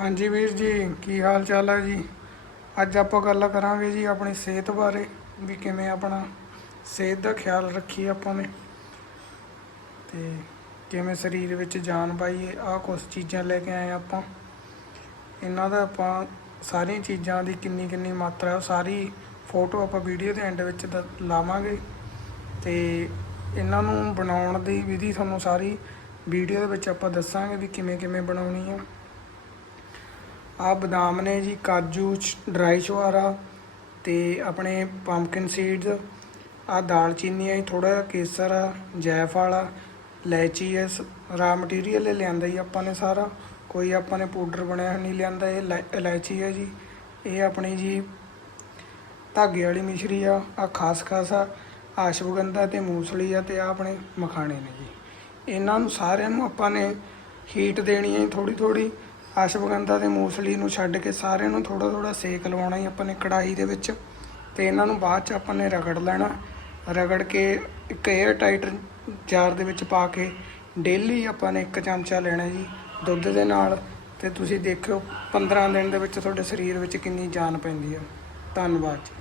ਹਾਂਜੀ ਵੀਰ ਜੀ, ਕੀ ਹਾਲ ਚਾਲ ਹੈ ਜੀ? ਅੱਜ ਆਪਾਂ ਗੱਲ ਕਰਾਂਗੇ ਜੀ ਆਪਣੀ ਸਿਹਤ ਬਾਰੇ, ਵੀ ਕਿਵੇਂ ਆਪਣਾ ਸਿਹਤ ਦਾ ਖਿਆਲ ਰੱਖੀਏ ਆਪਾਂ ਨੇ। ਤੇ ਕਿਵੇਂ ਸਰੀਰ ਵਿੱਚ ਜਾਨ ਪਾਈਏ, ਆਹ ਕੁਝ ਚੀਜ਼ਾਂ ਲੈ ਕੇ ਆਏ ਆਪਾਂ। ਇਹਨਾਂ ਦਾ ਆਪਾਂ ਸਾਰੀਆਂ ਚੀਜ਼ਾਂ ਦੀ ਕਿੰਨੀ ਕਿੰਨੀ ਮਾਤਰਾ ਉਹ ਸਾਰੀ ਫੋਟੋ ਆਪਾਂ ਵੀਡੀਓ ਦੇ ਐਂਡ ਵਿੱਚ ਦ- ਲਾਵਾਂਗੇ। ਤੇ ਇਹਨਾਂ ਨੂੰ ਬਣਾਉਣ ਦੀ ਵਿਧੀ ਤੁਹਾਨੂੰ ਸਾਰੀ ਵੀਡੀਓ ਦੇ ਵਿੱਚ ਆਪਾਂ ਦੱਸਾਂਗੇ ਵੀ ਕਿਵੇਂ ਕਿਵੇਂ ਬਣਾਉਣੀ ਆ। ਆ ਬਦਾਮ ਨੇ ਜੀ, ਕਾਜੂ ਡਰਾਈ ਛੁਹਾਰਾ ਤੇ ਆਪਣੇ ਪੰਪਕਿਨ ਸੀਡਸ ਆ ਦਾਲਚੀਨੀ ਹੈ ਥੋੜਾ ਜਿਹਾ ਕੇਸਰ ਆ, ਜੈਫਲ ਆ, ਇਲਾਇਚੀ ਹੈ ਰਾ ਮਟੀਰੀਅਲ ਇਹ ਲਿਆਂਦਾ ਜੀ ਆਪਾਂ ਨੇ ਸਾਰਾ। ਕੋਈ ਆਪਾਂ ਨੇ ਪਾਊਡਰ ਬਣਿਆ ਨਹੀਂ ਲਿਆਂਦਾ, ਇਹ ਇਲਾ- ਇਲਾਇਚੀ ਹੈ ਜੀ। ਇਹ ਆਪਣੀ ਜੀ ਧਾਗੇ ਵਾਲੀ ਮਿਸ਼ਰੀ ਆ ਆ ਖਾਸ ਆ, ਆਸ਼ਵਗੰਧਾ ਤੇ ਮੂਸਲੀ ਆ ਤੇ ਆ ਆਪਣੇ ਮਖਾਣੇ ਨੇ ਜੀ। ਇਹਨਾਂ ਨੂੰ ਸਾਰਿਆਂ ਨੂੰ ਆਪਾਂ ਨੇ ਹੀਟ ਦੇਣੀ ਹੈ ਥੋੜੀ ਥੋੜੀ ਅਸ਼ਵਗੰਧਾ ਤੇ ਮੂਸਲੀ ਨੂੰ ਛੱਡ ਕੇ ਸਾਰਿਆਂ ਨੂੰ ਥੋੜਾ ਥੋੜਾ ਸੇਕ ਲਵਾਉਣਾ ਹੈ ਆਪਾਂ ਨੇ ਕੜਾਈ ਦੇ ਵਿੱਚ ਤੇ ਇਹਨਾਂ ਨੂੰ ਬਾਅਦ ਚ ਆਪਾਂ ਨੇ ਰਗੜ ਲੈਣਾ। ਰਗੜ ਕੇ ਇੱਕ 에ਅਰ ਟਾਈਟ ਜਾਰ ਦੇ ਵਿੱਚ ਪਾ ਕੇ ਡੇਲੀ ਆਪਾਂ ਨੇ ਇੱਕ ਚਮਚਾ ਲੈਣਾ ਜੀ ਦੁੱਧ ਦੇ ਨਾਲ ਤੇ ਤੁਸੀਂ ਦੇਖਿਓ 15 ਦਿਨ ਦੇ ਵਿੱਚ ਤੁਹਾਡੇ ਸਰੀਰ ਵਿੱਚ ਕਿੰਨੀ ਜਾਨ ਪੈਂਦੀ ਆ। ਧੰਨਵਾਦ ਜੀ।